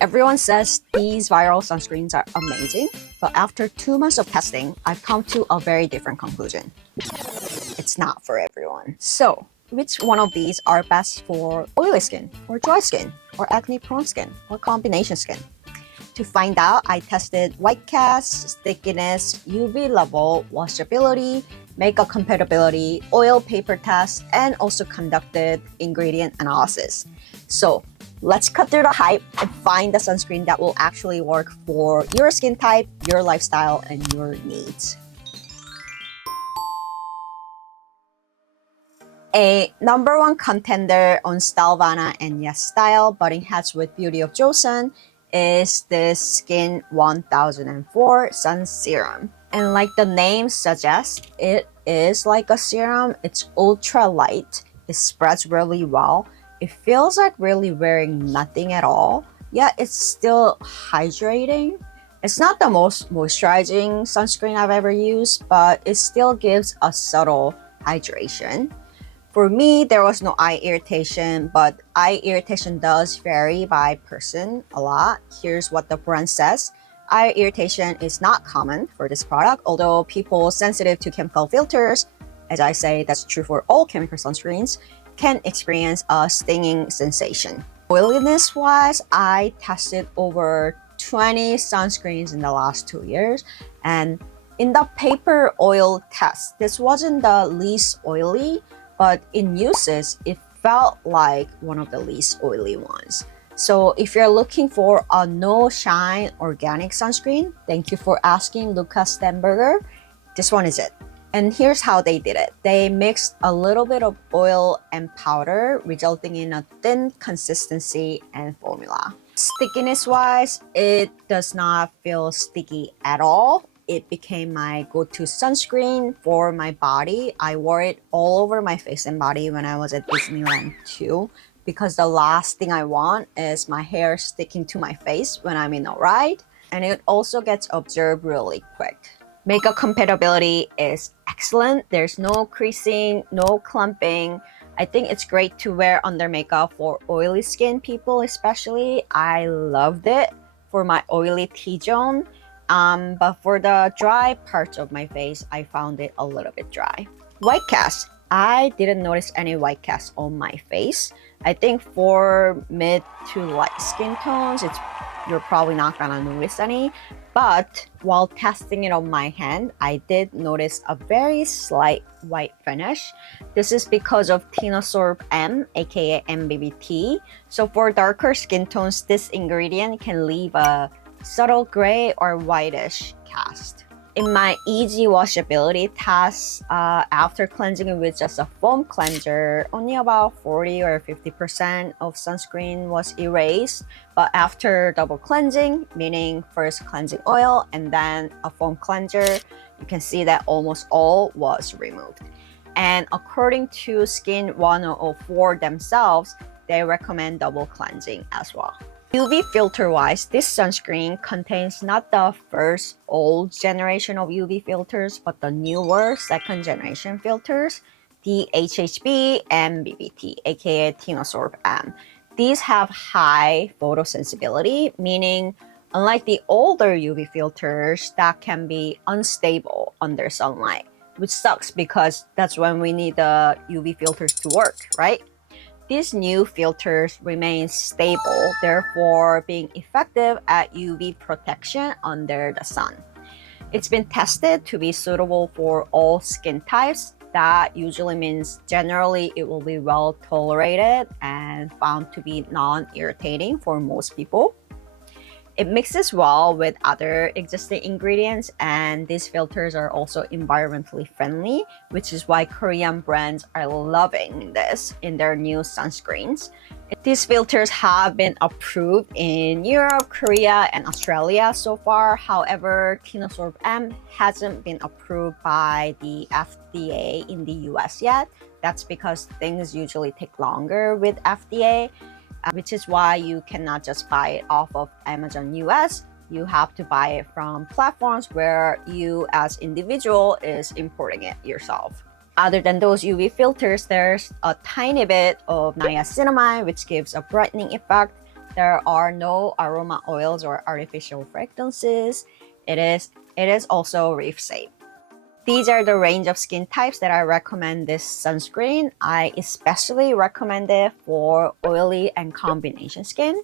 Everyone says these viral sunscreens are amazing, but after 2 months of testing, I've come to a very different conclusion. It's not for everyone. So, which one of these are best for oily skin, or dry skin, or acne-prone skin, or combination skin? To find out, I tested whitecast, stickiness, UV level, washability, makeup compatibility, oil paper test, and also conducted ingredient analysis. So let's cut through the hype and find the sunscreen that will actually work for your skin type, your lifestyle, and your needs. A #1 contender on Stylevana and Yes Style, butting heads with beauty of Joseon, is this Skin1004 Sun Serum. And like the name suggests, it is like a serum. It's ultra light. It spreads really well. It feels like really wearing nothing at all. Yet it's still hydrating. It's not the most moisturizing sunscreen I've ever used, but it still gives a subtle hydration. For me, there was no eye irritation, but eye irritation does vary by person a lot. Here's what the brand says. Eye irritation is not common for this product, although people sensitive to chemical filters, as I say, that's true for all chemical sunscreens, can experience a stinging sensation. Oiliness-wise, I tested over 20 sunscreens in the last 2 years, and in the paper oil test, this wasn't the least oily, but in uses, it felt like one of the least oily ones. So if you're looking for a no-shine organic sunscreen, thank you for asking, Lucas Stenberger. This one is it. And here's how they did it. They mixed a little bit of oil and powder, resulting in a thin consistency and formula. Stickiness-wise, it does not feel sticky at all. It became my go-to sunscreen for my body. I wore it all over my face and body when I was at Disneyland too, because the last thing I want is my hair sticking to my face when I'm in a ride. And it also gets absorbed really quick. Makeup compatibility is excellent. There's no creasing, no clumping. I think it's great to wear under makeup for oily skin people especially. I loved it for my oily T-zone. But for the dry parts of my face, I found it a little bit dry. White cast. I didn't notice any white cast on my face. I think for mid to light skin tones, you're probably not gonna notice any. But while testing it on my hand, I did notice a very slight white finish. This is because of Tinosorb M, aka MBBT. So for darker skin tones, this ingredient can leave a subtle gray or whitish cast. In my easy washability test, after cleansing it with just a foam cleanser, only about 40 or 50% of sunscreen was erased. But after double cleansing, meaning first cleansing oil and then a foam cleanser, you can see that almost all was removed. And according to Skin1004 themselves, they recommend double cleansing as well. UV filter wise, this sunscreen contains not the first old generation of UV filters, but the newer second generation filters, the HHB and BBT, aka Tinosorb M. These have high photosensibility, meaning unlike the older UV filters that can be unstable under sunlight, which sucks because that's when we need the UV filters to work, right? These new filters remain stable, therefore being effective at UV protection under the sun. It's been tested to be suitable for all skin types. That usually means generally it will be well tolerated and found to be non-irritating for most people. It mixes well with other existing ingredients, and these filters are also environmentally friendly, which is why Korean brands are loving this in their new sunscreens. These filters have been approved in Europe, Korea, and Australia so far. However, Tinosorb M hasn't been approved by the FDA in the US yet. That's because things usually take longer with FDA. Which is why you cannot just buy it off of Amazon US. You have to buy it from platforms where you as individual is importing it yourself. Other than those UV filters, there's a tiny bit of niacinamide, which gives a brightening effect. There are no aroma oils or artificial fragrances. It is also reef safe. These are the range of skin types that I recommend this sunscreen. I especially recommend it for oily and combination skin.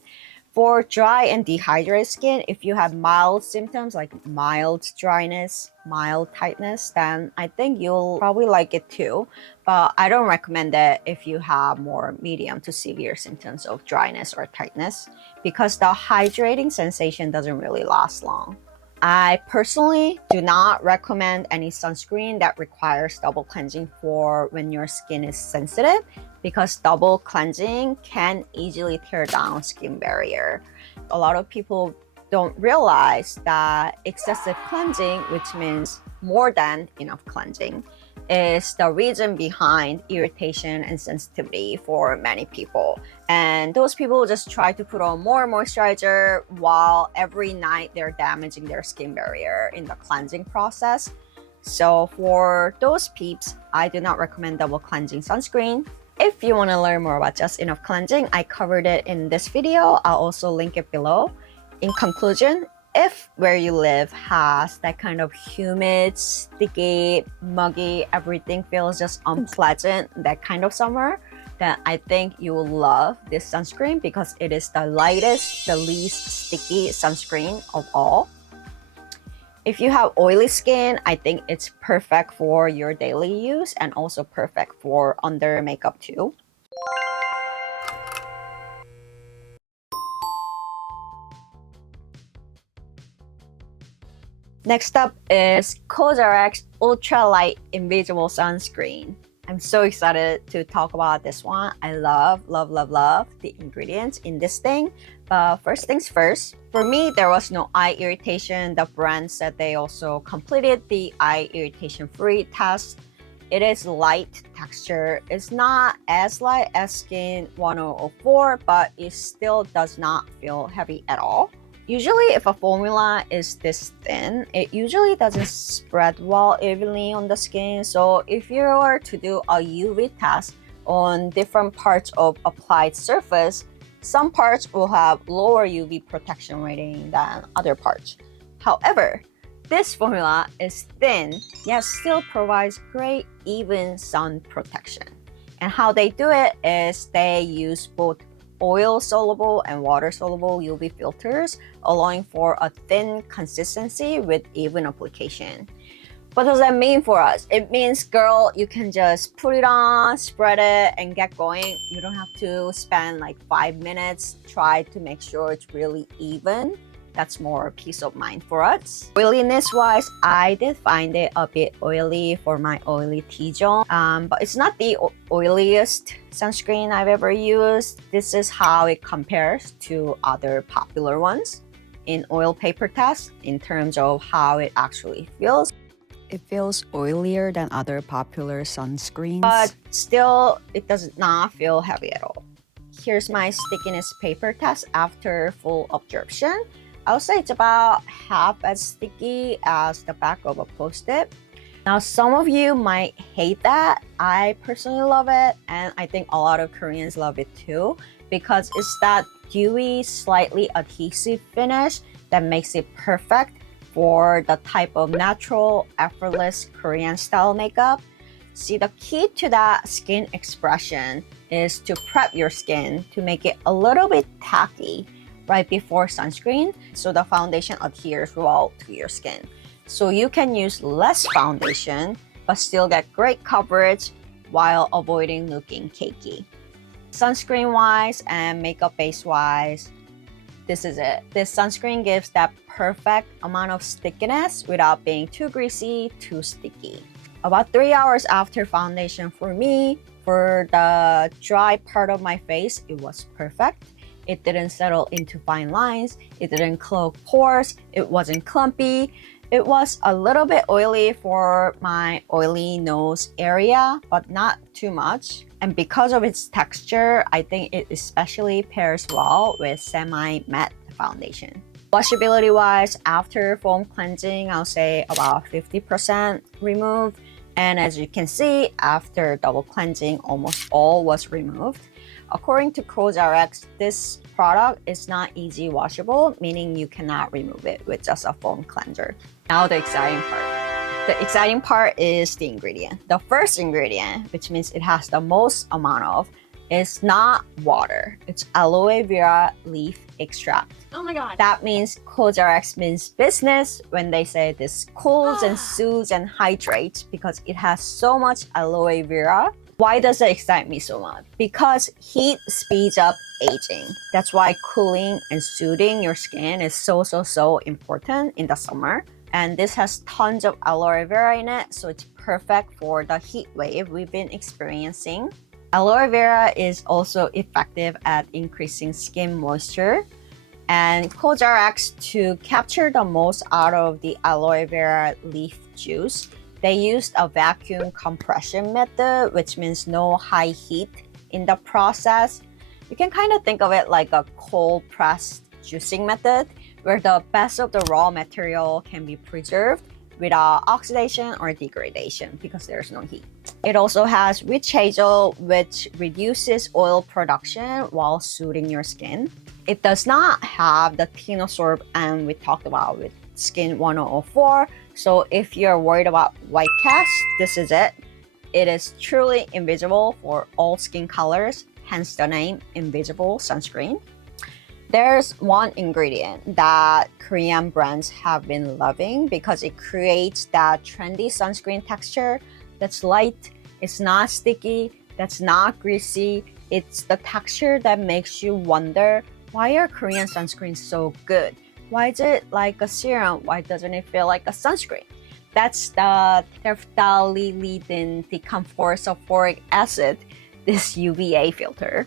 For dry and dehydrated skin, if you have mild symptoms like mild dryness, mild tightness, then I think you'll probably like it too. But I don't recommend it if you have more medium to severe symptoms of dryness or tightness because the hydrating sensation doesn't really last long. I personally do not recommend any sunscreen that requires double cleansing for when your skin is sensitive because double cleansing can easily tear down skin barrier. A lot of people don't realize that excessive cleansing, which means more than enough cleansing, is the reason behind irritation and sensitivity for many people. And those people just try to put on more moisturizer while every night they're damaging their skin barrier in the cleansing process. So for those peeps, I do not recommend double cleansing sunscreen. If you want to learn more about just enough cleansing, I covered it in this video. I'll also link it below. In conclusion, if where you live has that kind of humid, sticky, muggy, everything feels just unpleasant, that kind of summer, then I think you will love this sunscreen because it is the lightest, the least sticky sunscreen of all. If you have oily skin, I think it's perfect for your daily use and also perfect for under makeup too. Next up is Cosrx Ultralight Invisible Sunscreen. I'm so excited to talk about this one. I love the ingredients in this thing. But first things first, for me, there was no eye irritation. The brand said they also completed the eye irritation-free test. It is light texture. It's not as light as Skin1004, but it still does not feel heavy at all. Usually, if a formula is this thin, it usually doesn't spread well evenly on the skin. So if you were to do a UV test on different parts of applied surface, some parts will have lower UV protection rating than other parts. However, this formula is thin, yet still provides great even sun protection. And how they do it is they use both oil-soluble and water-soluble UV filters, allowing for a thin consistency with even application. What does that mean for us? It means, girl, you can just put it on, spread it, and get going. You don't have to spend like 5 minutes, try to make sure it's really even. That's more peace of mind for us. Oiliness wise, I did find it a bit oily for my oily T-zone, but it's not the oiliest sunscreen I've ever used. This is how it compares to other popular ones in oil paper test in terms of how it actually feels. It feels oilier than other popular sunscreens, but still it does not feel heavy at all. Here's my stickiness paper test after full absorption. I would say it's about half as sticky as the back of a Post-it. Now, some of you might hate that. I personally love it, and I think a lot of Koreans love it too, because it's that dewy, slightly adhesive finish that makes it perfect for the type of natural, effortless Korean style makeup. See, the key to that skin expression is to prep your skin to make it a little bit tacky right before sunscreen, so the foundation adheres well to your skin. So you can use less foundation, but still get great coverage while avoiding looking cakey. Sunscreen wise and makeup base wise, this is it. This sunscreen gives that perfect amount of stickiness without being too greasy, too sticky. About 3 hours after foundation for me, for the dry part of my face, it was perfect. It didn't settle into fine lines. It didn't clog pores. It wasn't clumpy. It was a little bit oily for my oily nose area, but not too much. And because of its texture, I think it especially pairs well with semi-matte foundation. Washability wise, after foam cleansing, I'll say about 50% removed. And as you can see, after double cleansing, almost all was removed. According to Cosrx, this product is not easy washable, meaning you cannot remove it with just a foam cleanser. Now the exciting part. The exciting part is the ingredient. The first ingredient, which means it has the most amount of, is not water. It's aloe vera leaf extract. Oh my god. That means Cosrx means business when they say this cools and soothes and hydrates because it has so much aloe vera. Why does it excite me so much? Because heat speeds up aging. That's why cooling and soothing your skin is so important in the summer. And this has tons of aloe vera in it, so it's perfect for the heat wave we've been experiencing. Aloe vera is also effective at increasing skin moisture. And Cosrx, to capture the most out of the aloe vera leaf juice, they used a vacuum compression method, which means no high heat in the process. You can kind of think of it like a cold pressed juicing method, where the best of the raw material can be preserved without oxidation or degradation because there's no heat. It also has witch hazel, which reduces oil production while soothing your skin. It does not have the tinosorb and we talked about with Skin1004. So if you're worried about white cast, this is it. It is truly invisible for all skin colors, hence the name Invisible Sunscreen. There's one ingredient that Korean brands have been loving because it creates that trendy sunscreen texture that's light, it's not sticky, that's not greasy. It's the texture that makes you wonder, why are Korean sunscreens so good? Why is it like a serum? Why doesn't it feel like a sunscreen? That's the terphthalylidin decamphoraphoric acid, this UVA filter.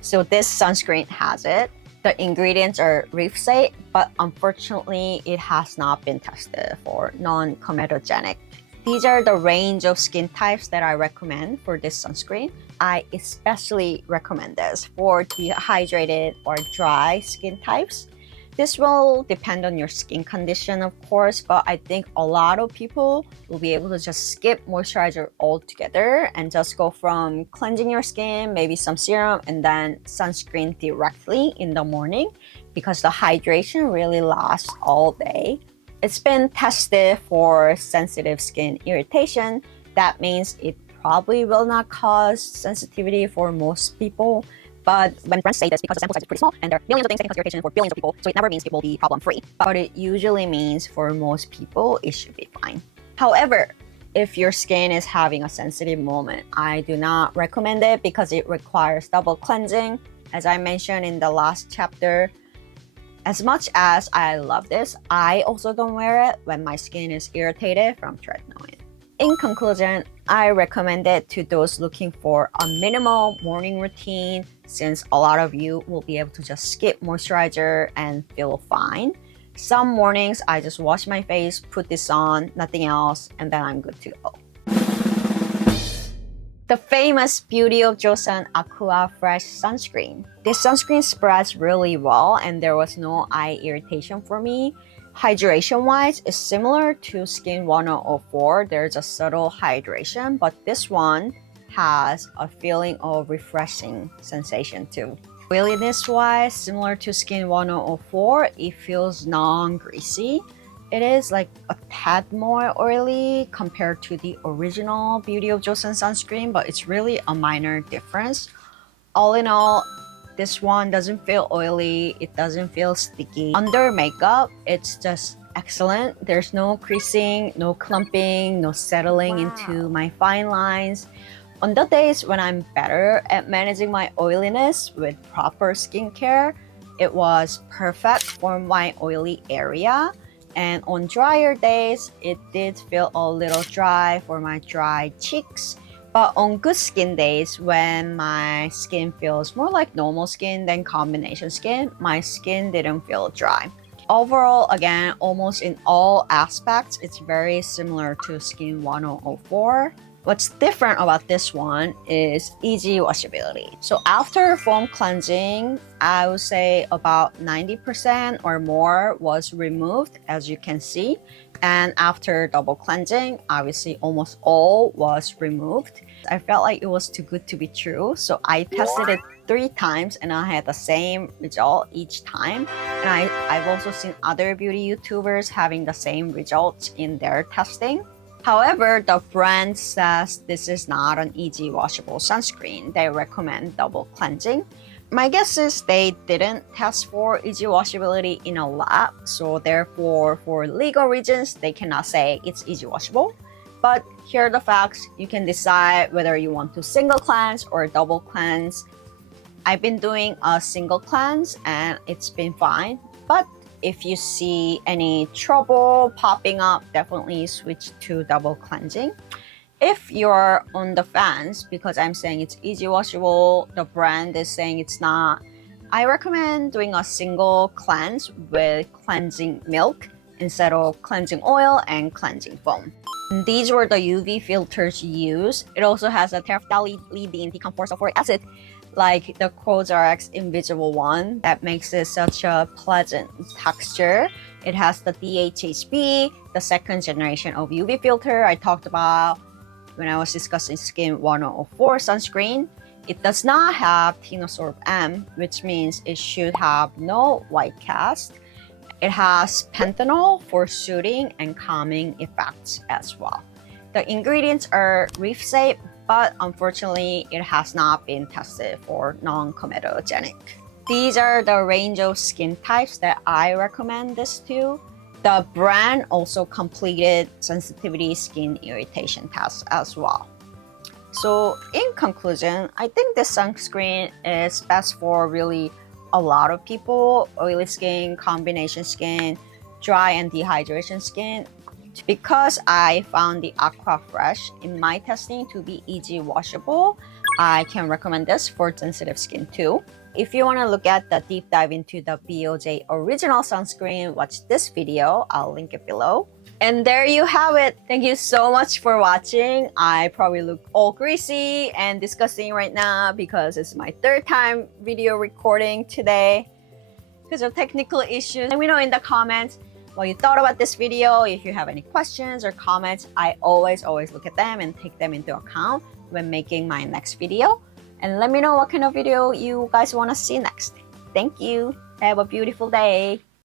So this sunscreen has it. The ingredients are glyphosate, but unfortunately, it has not been tested for non-comedogenic. These are the range of skin types that I recommend for this sunscreen. I especially recommend this for dehydrated or dry skin types. This will depend on your skin condition, of course, but I think a lot of people will be able to just skip moisturizer altogether and just go from cleansing your skin, maybe some serum, and then sunscreen directly in the morning because the hydration really lasts all day. It's been tested for sensitive skin irritation. That means it probably will not cause sensitivity for most people. But when brands say this, because the sample size is pretty small and there are millions of things that can cause irritation for billions of people, so it never means it will be problem-free. But it usually means for most people, it should be fine. However, if your skin is having a sensitive moment, I do not recommend it because it requires double cleansing. As I mentioned in the last chapter, as much as I love this, I also don't wear it when my skin is irritated from tretinoin. In conclusion, I recommend it to those looking for a minimal morning routine since a lot of you will be able to just skip moisturizer and feel fine. Some mornings I just wash my face, put this on, nothing else, and then I'm good to go. The famous Beauty of Joseon Aqua-fresh sunscreen. This sunscreen spreads really well and there was no eye irritation for me. Hydration-wise, it's similar to Skin1004. There's a subtle hydration, but this one has a feeling of refreshing sensation too. Oiliness-wise, similar to Skin1004, it feels non-greasy. It is like a tad more oily compared to the original Beauty of Joseon sunscreen, but it's really a minor difference. All in all, this one doesn't feel oily, it doesn't feel sticky. Under makeup, it's just excellent. There's no creasing, no clumping, no settling into my fine lines. On the days when I'm better at managing my oiliness with proper skincare, it was perfect for my oily area. And on drier days, it did feel a little dry for my dry cheeks. But on good skin days, when my skin feels more like normal skin than combination skin, my skin didn't feel dry. Overall, again, almost in all aspects, it's very similar to Skin1004. What's different about this one is easy washability. So after foam cleansing, I would say about 90% or more was removed, as you can see. And after double cleansing, obviously almost all was removed. I felt like it was too good to be true, so I tested it 3 times and I had the same result each time. And I've also seen other beauty YouTubers having the same results in their testing. However, the brand says this is not an easy washable sunscreen. They recommend double cleansing. My guess is they didn't test for easy washability in a lab, so therefore, for legal reasons, they cannot say it's easy washable. But here are the facts. You can decide whether you want to single cleanse or double cleanse. I've been doing a single cleanse and it's been fine. But if you see any trouble popping up, definitely switch to double cleansing. If you're on the fence, because I'm saying it's easy washable, the brand is saying it's not, I recommend doing a single cleanse with cleansing milk instead of cleansing oil and cleansing foam. And these were the UV filters used. It also has a terephthalidine decomfortable acid, like the Cosrx invisible one, that makes it such a pleasant texture. It has the DHHB, the second generation of UV filter I talked about when I was discussing Skin1004 sunscreen. It does not have Tinosorb M, which means it should have no white cast. It has panthenol for soothing and calming effects as well. The ingredients are reef safe, but unfortunately, it has not been tested for non-comedogenic. These are the range of skin types that I recommend this to. The brand also completed sensitivity skin irritation tests as well. So in conclusion, I think this sunscreen is best for really a lot of people: oily skin, combination skin, dry and dehydration skin. Because I found the Aqua-fresh in my testing to be easy washable, I can recommend this for sensitive skin too. If you want to look at the deep dive into the BOJ original sunscreen, watch this video. I'll link it below. And there you have it. Thank you so much for watching. I probably look all greasy and disgusting right now because it's my 3rd time video recording today because of technical issues. Let me know in the comments what you thought about this video. If you have any questions or comments, I always look at them and take them into account when making my next video. And let me know what kind of video you guys want to see next. Thank you. Have a beautiful day.